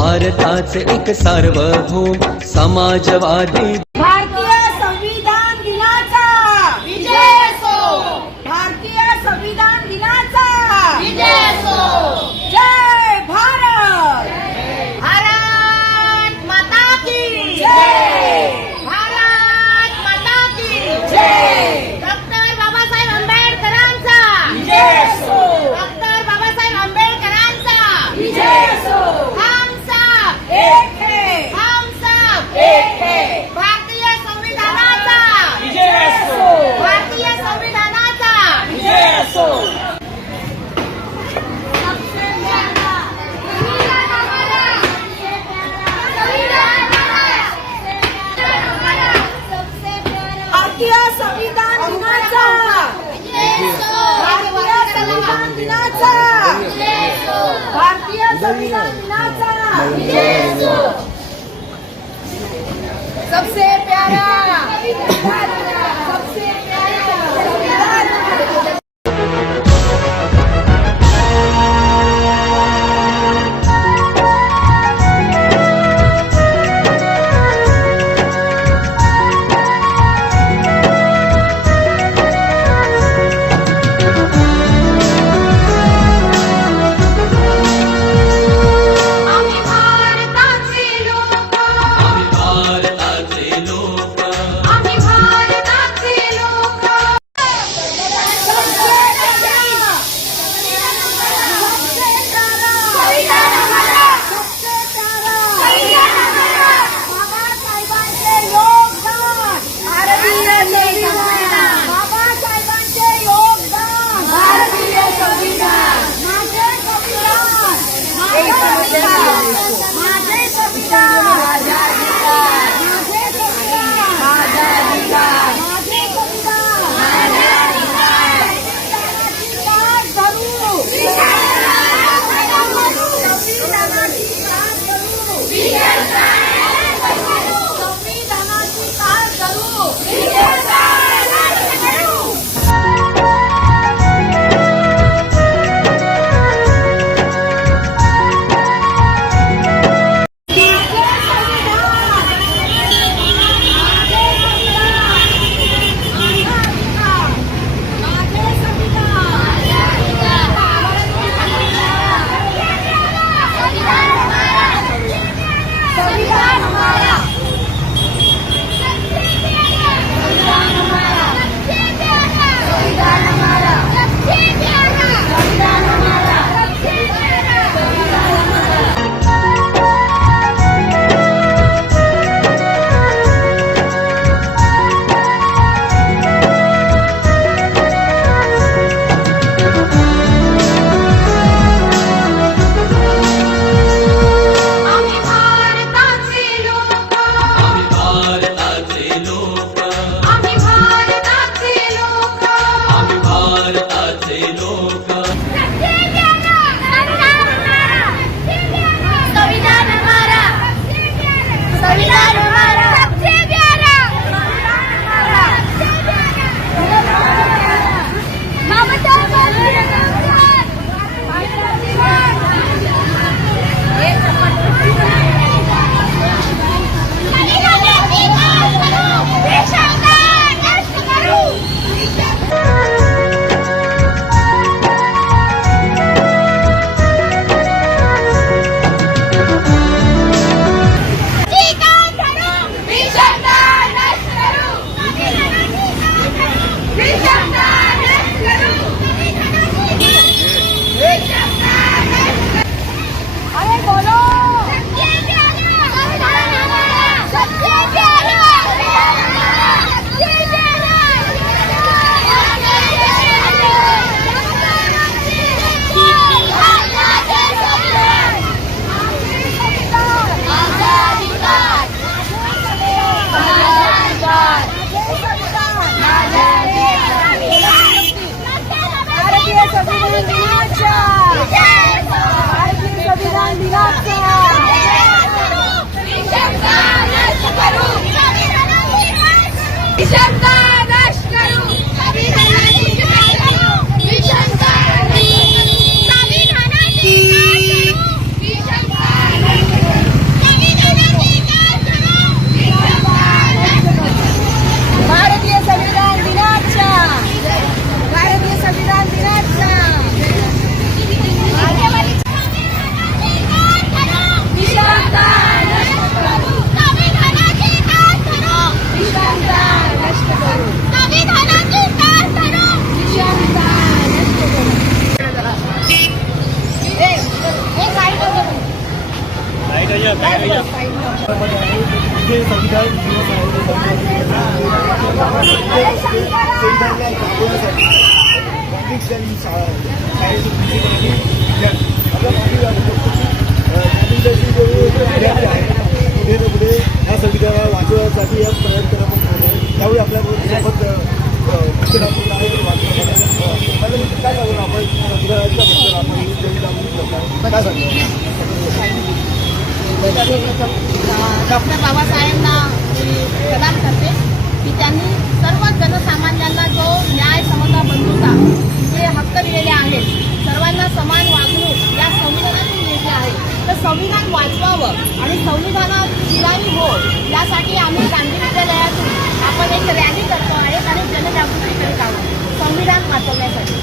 भारताचे एक सार्वभौम समाजवादी भारतीय संविधान दिनाचा विजय असो. भारतीय संविधान दिनाचा विजय असो. जय भारत. भारत माता की जय. भारत माता की जय. डॉक्टर बाबासाहेब आंबेडकरांचा विजय असो. डॉक्टर बाबासाहेब आंबेडकरांचा विजय असो. हम सब एक है. हम सब एक है. भारतीय संविधानाचा विजय असो. भारतीय संविधानाचा विजय असो. भारतीय संविधान दिनाचा भारतीय संविधान दिनाचा भारतीय संविधान दिनाचा सबसे प्यारा सबसे प्यारा संविधान. भारताचे लोक आम्ही भारताचे हे संविधान दिवस आहे संविधानला राबवण्यासाठी पब्लिक शाळेचे प्रिन्सिपल आणि पुढे ना पुढे या संविधानाला वाचवण्यासाठी या प्रयत्न करत आहे. त्यावेळी आपल्यासोबत शिक्षणातून आहे काय सांगू आपण संविधानाच्या बद्दल आपण काय सांगू डॉक्टर बाबासाहेबांना प्रदान करते की त्यांनी सर्व जनसामान्यांना जो न्याय समता बंधुता जे हक्क दिलेले आहेत, सर्वांना समान वागणूक या संविधानातून दिलेले आहे. तर संविधान वाचवावं आणि संविधानात शिरावी हो यासाठी आम्ही गांधी विद्यालयातून आपण एक रॅली करतो आहे आणि जनजागृती करीत आहोत संविधान वाचवण्यासाठी.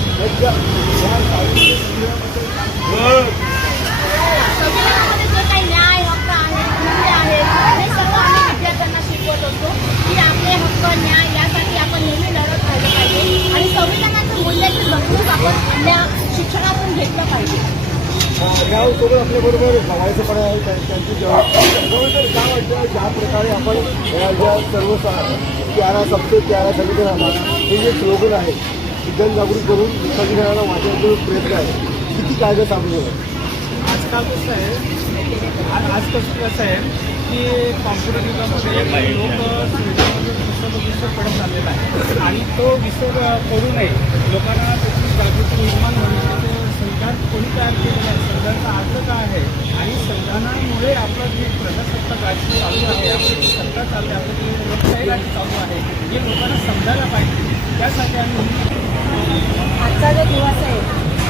संविधानामध्ये जे काही न्याय हक्क आहेत, मूल्य आहेत, हे सर्व आम्ही विद्यार्थ्यांना शिकवत असतो की आपले हक्क न्याय यासाठी आपण नेहमी लढत राहिलं पाहिजे आणि संविधानाचं मूल्याची जपणूक आपण आपल्या शिक्षणातून घेतलं पाहिजे. यासोबत आपल्याबरोबर गवायचं पण आहे त्यांची जबाबदारी काय वाटतं ज्या प्रकारे आपण ज्या सर्व 11 सप्ते 11 संविधानाला हे जे स्लोगन आहे जनजागृती करून संविधानाला वाचवण्याचा प्रयत्न आहे, किती कायदा सामने आजकाल कसं आहे की कॉम्प्युटर युगामध्ये लोक विसर पडत चाललेला आहे आणि तो विसर करू नये, लोकांना त्याची जागृती निर्माण होण्याचे संविधान कोणी तयार केलेलं आहे, संविधानाचा अर्थ काय आहे आणि संविधानामुळे आपलं जे प्रजासत्ताक राज्य चालू आहे, आपली जी सत्ता चालू आहे, आपली जी लोकशाही राज्य चालू आहे हे लोकांना समजायला पाहिजे. त्यासाठी आम्ही आजचा जो दिवस आहे,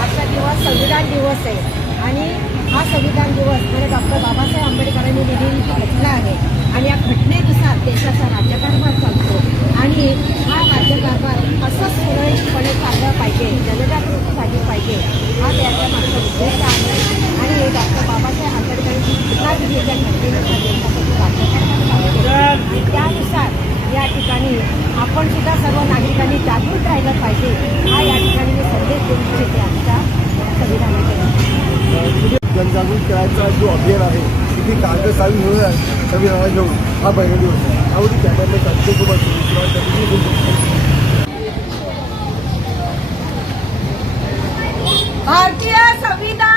आजचा दिवस संविधान दिवस आहे आणि हा संविधान दिवस म्हणजे डॉक्टर बाबासाहेब आंबेडकरांनी दिलेली जी घटना आहे आणि या घटनेनुसार देशाचा राज्यकारभार चालतो आणि हा राज्यकारभार असंच सुरळीतपणे चालला पाहिजे, जनजागृती झाली पाहिजे, हा त्याचा मागचा उद्देश आहे. आणि डॉक्टर बाबासाहेब आंबेडकरांची घटना दिलेल्या घटनेनुसार देशासाठी राज्यकारभार चालतो. त्यानुसार या ठिकाणी आपण सुद्धा सर्व नागरिकांनी जागृत राहिलं पाहिजे, हा या ठिकाणी मी संदेश देऊ इच्छिते आमच्या संविधानाच्या. जनजागृती करायचा जो अभियान आहे किती कागदसावी मिळून संविधानाला घेऊन हा पहिला दिवस आहे. त्यावरती कॅमेरामॅन संस्थेसोबत भारतीय संविधान